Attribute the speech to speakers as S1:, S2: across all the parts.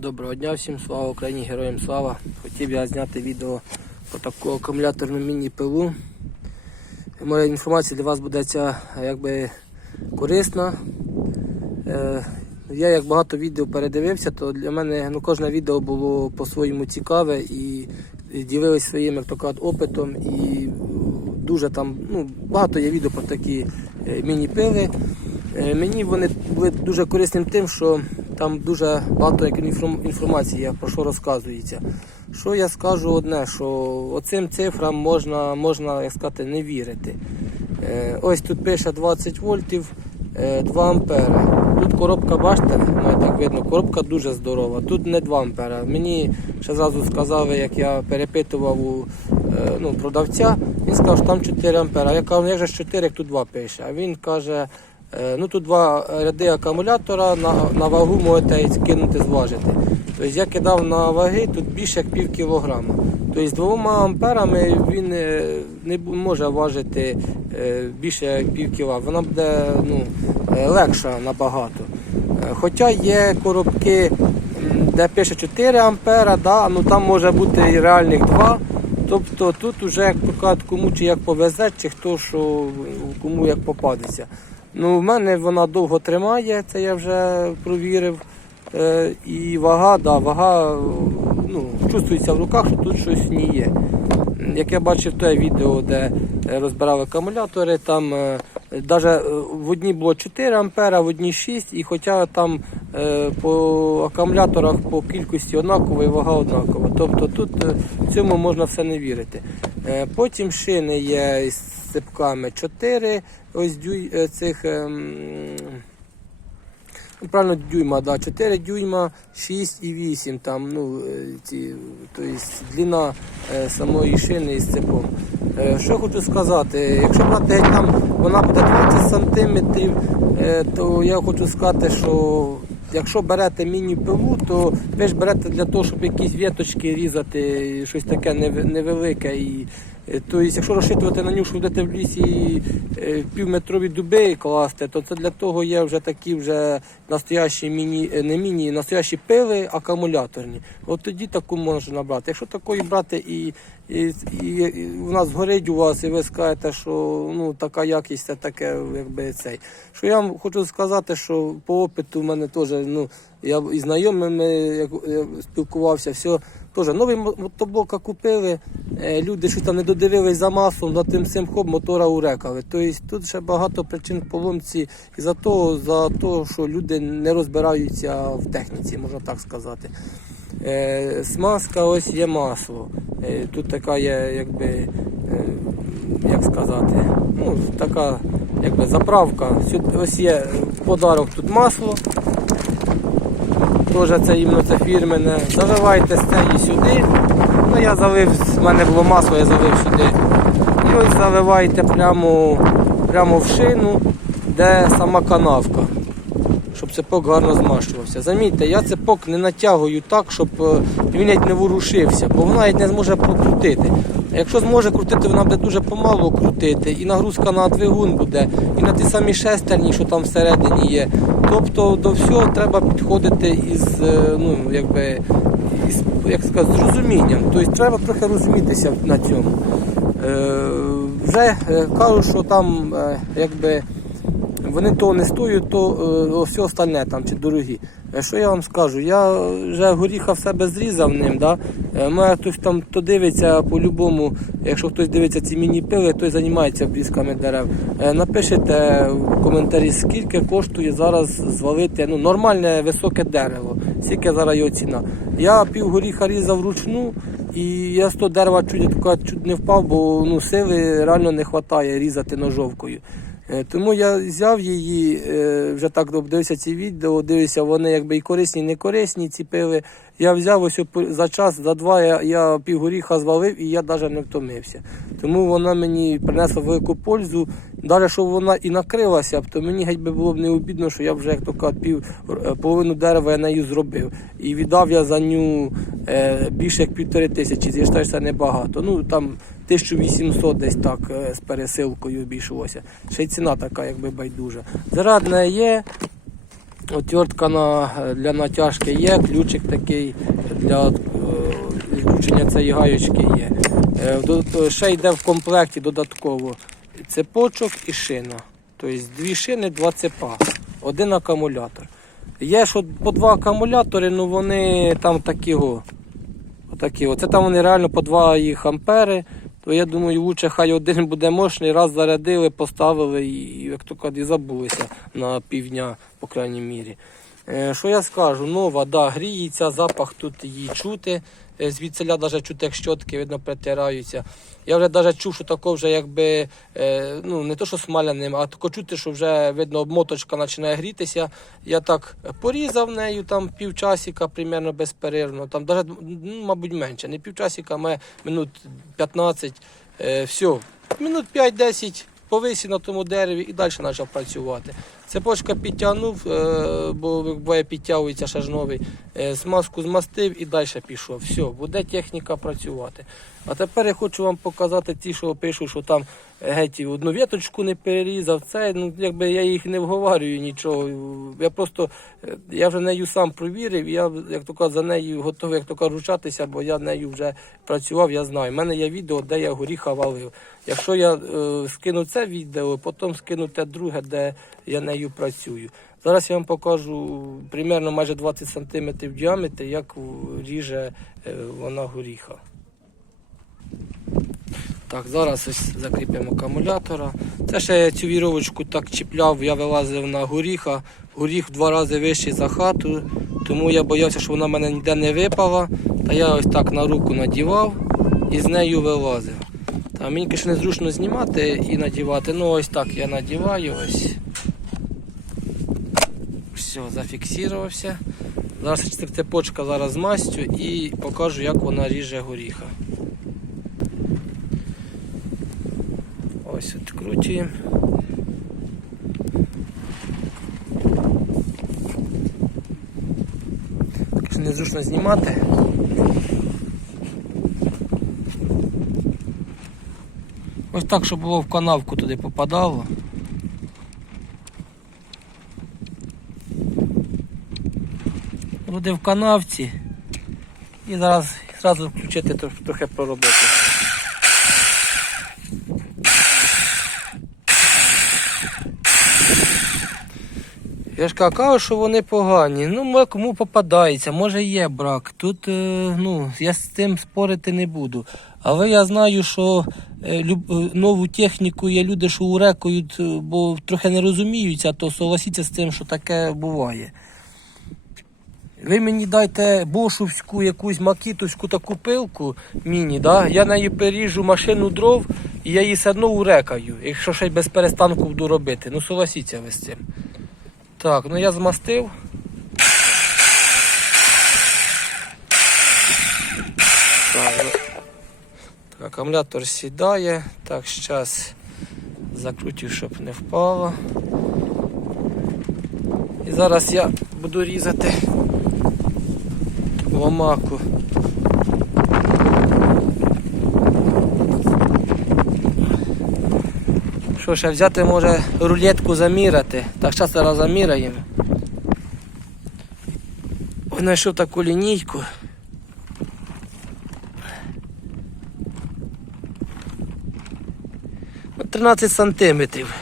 S1: Доброго дня всім, слава Україні, героям слава. Хотів я зняти відео про таку акумуляторну міні-пилу. Моя інформація для вас буде ця якби корисна. Е, Я як багато відео передивився, то для мене ну, кожне відео було по-своєму цікаве і, ділились своїм як то кажуть, опитом. І е, дуже там ну, багато є відео про такі е, міні-пили. Мені вони були дуже корисним тим, що там дуже багато інформації є, про що розказується. Що я скажу одне, що оцим цифрам можна, можна як сказати, не вірити. Е, Ось тут пише 20 вольтів, е, 2 ампера. Тут коробка, бачите, ну, так видно, коробка дуже здорова. Тут не 2 ампера. Мені ще зразу сказали, як я перепитував у е, ну, продавця, він сказав, що там 4 ампера. Я кажу, «Ну, як же 4, як тут 2 пише. А він каже, е, ну тут два ряди акумулятора, на, на вагу можете і кинути, зважити. Тобто я кидав на ваги тут більше як пів кілограма. Тобто двома амперами він е, не може важити е, більше як пів кіла. Вона буде ну, е, легша набагато. Е, Хоча є коробки, де пише 4 ампера, да, ну там може бути і реальних 2. Тобто тут вже як кому чи як повезе, чи хто що кому як попадеться. Ну, в мене вона довго тримає, це я вже провірив. Е, і вага, да, вага ну, чувствується в руках, що тут щось ній є. Як я бачив те відео, де е, розбирав акумулятори, там навіть в одній було 4 ампера, в одній 6, і хоча там е, по акумуляторах по кількості однакова і вага однакова. Тобто тут е, в цьому можна все не вірити. Е, Потім шини є із цепками 4 ось дюй, е, цих. ем, Ну, правильно, дюйма, да, 4 дюйма, 6 і 8 там, ну, е, ці, то есть, длина е, самої шини із цепом. Е, що хочу сказати, якщо брати геть там, вона буде 20 сантиметрів, е, то я хочу сказати, що якщо берете міні-пилу, то ви ж берете для того, щоб якісь віточки різати, щось таке невелике. І, Тобто, якщо розчитувати на нього, що будете в лісі е, півметрові дуби класти, то це для того є вже такі вже настоящі міні, е, не міні, настоящі пили акумуляторні. От тоді таку можна набрати. Якщо такої брати і, і, і, у нас згорить у вас, і ви скажете, що ну, така якість, це таке, якби цей. Що я вам хочу сказати, що по опиту в мене теж, ну, я і знайомими як, спілкувався, все. Теж новий мо- мотоблока купили, е, люди щось там не додивились за маслом, за тим цим хоп, мотора урекали. Тобто тут ще багато причин поломці і за того, за того, що люди не розбираються в техніці, можна так сказати. Е, смазка, ось є масло. Е, тут така є, якби, е, як сказати, ну, така якби заправка. Сюди, ось є подарок тут масло. Теж це іменно це фірмене. Заливайте з цієї сюди. Ну я залив, в мене було масло, я залив сюди. І ось заливайте прямо, прямо в шину, де сама канавка. Щоб цепок гарно змащувався. Замітьте, я цепок не натягую так, щоб е, він навіть не ворушився, бо вона навіть не зможе прокрутити. Якщо зможе крутити, вона буде дуже помалу крутити, і нагрузка на двигун буде, і на ті самі шестерні, що там всередині є. Тобто до всього треба підходити із, е, ну, якби, із як сказати, з розумінням. Тобто треба трохи розумітися на цьому. Е, вже е, кажуть, що там е, якби вони то не стоять, то е, все остальне там чи дорогі. Е, Що я вам скажу? Я вже горіха в себе зрізав ним. Да? Е, Мене хтось там то дивиться по-любому, якщо хтось дивиться ці міні-пили, той займається обрізками дерев. Е, Напишіть в коментарі, скільки коштує зараз звалити ну, нормальне високе дерево, скільки зараз його ціна. Я пів горіха різав вручну. І я з того дерева чуть, чуть не впав, бо ну, сили реально не вистачає різати ножовкою. Е, Тому я взяв її, е, вже так дивився ці відео, дивився, вони якби і корисні, і не корисні, ці пили. Я взяв ось за час, за два я, я півгоріха звалив і я навіть не втомився. Тому вона мені принесла велику пользу. Навіть що вона і накрилася то мені геть би було б не обідно, що я вже як то кажуть, пів е, половину дерева я нею зробив. І віддав я за ню більше як півтори тисячі. Я це небагато. Ну там 1800 десь так е, з пересилкою обійшлося. Ще й ціна така, якби байдужа. Зарадне є. Отвертка на, для натяжки є, ключик такий для е, відключення цієї гаєчки є. Е, Ще йде в комплекті додатково цепочок і шина. Тобто дві шини, два цепа, один акумулятор. Є що по два акумулятори, ну вони там такі. О, отакі. Оце там вони реально по 2 їх ампери. То я думаю, лучше хай один буде мощний, раз зарядили, поставили і, як то кажуть, і забулися на півдня, по крайній мірі. Е, що я скажу? Нова, да, гріється, запах тут її чути. Е, Звідсиля навіть чути, як щотки, видно, притираються. Я вже навіть чув, що тако вже якби, е, ну не то, що смаляним, а тако чути, що вже видно, обмоточка починає грітися. Я так порізав нею там півчасика, примерно безперервно. Там навіть, ну, мабуть, менше, не півчасика, а минут 15. Е, все, минут 5-10 повисів на тому дереві і далі почав працювати. Цепочка підтягнув, е, бо буває підтягується ще ж новий. Е, Смазку змастив і далі пішов. Все, буде техніка працювати. А тепер я хочу вам показати ті, що пишуть, що там геть одну віточку не перерізав. Це ну якби я їх не вговарюю нічого. Я просто е, я вже нею сам провірив. Я як то кажу, за нею готовий, як то кажу, ручатися, бо я нею вже працював. Я знаю. У мене є відео, де я горіха валив. Якщо я е, скину це відео, потім скину те друге, де я нею працюю. Зараз я вам покажу примерно майже 20 см в діаметрі, як ріже е, вона горіха. Так, зараз ось закріпимо акумулятора. Це ще я цю віровочку так чіпляв, я вилазив на горіха. Горіх в два рази вищий за хату, тому я боявся, що вона в мене ніде не випала. Та я ось так на руку надівав і з нею вилазив. Та мені звісно, незручно знімати і надівати. Ну ось так я надіваю ось. Все, зафіксувався. Зараз цепочка зараз змастю і покажу, як вона ріже горіха. Ось відкручуємо. Незручно знімати. Ось так, щоб було в канавку туди попадало. Буде в канавці. І зараз зразу включити трохи проробити. Я ж кажу, що вони погані. Ну, кому попадається, може є брак. Тут е, ну, я з цим спорити не буду. Але я знаю, що е, е, нову техніку є люди, що урекають, е, бо трохи не розуміються, то согласіться з тим, що таке буває. Ви мені дайте бошувську якусь макітовську таку пилку міні, да? я нею переріжу машину дров і я її все одно урекаю, якщо ще без перестанку буду робити. Ну согласіться ви з цим. Так, ну я змастив. Так, акумулятор сідає. Так, зараз закрутив, щоб не впало. І зараз я буду різати ломаку. Що ще взяти може рулетку заміряти. Так зараз зараз заміряємо. Знайшов таку лінійку. Ну, 13 сантиметрів.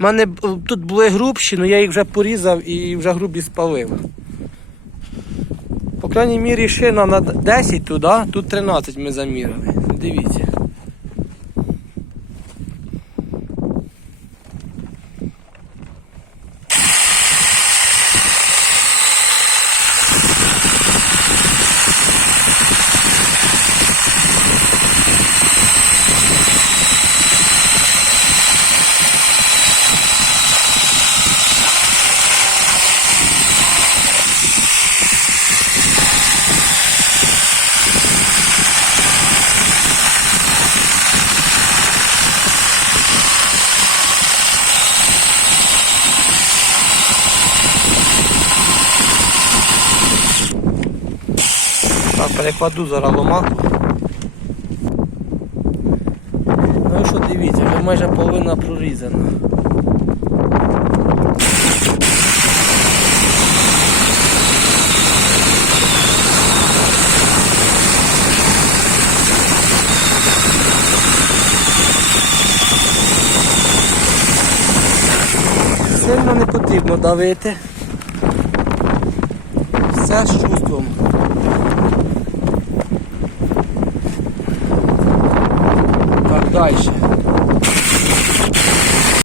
S1: У мене тут були грубші, але я їх вже порізав і вже грубі спалив. По крайній мірі шина на 10 туди, тут 13 ми заміряли. Дивіться. Так, перекладу зараз лома. Ну що дивіться, вже майже половина прорізана. Сильно не потрібно давити. Все з чувством. price.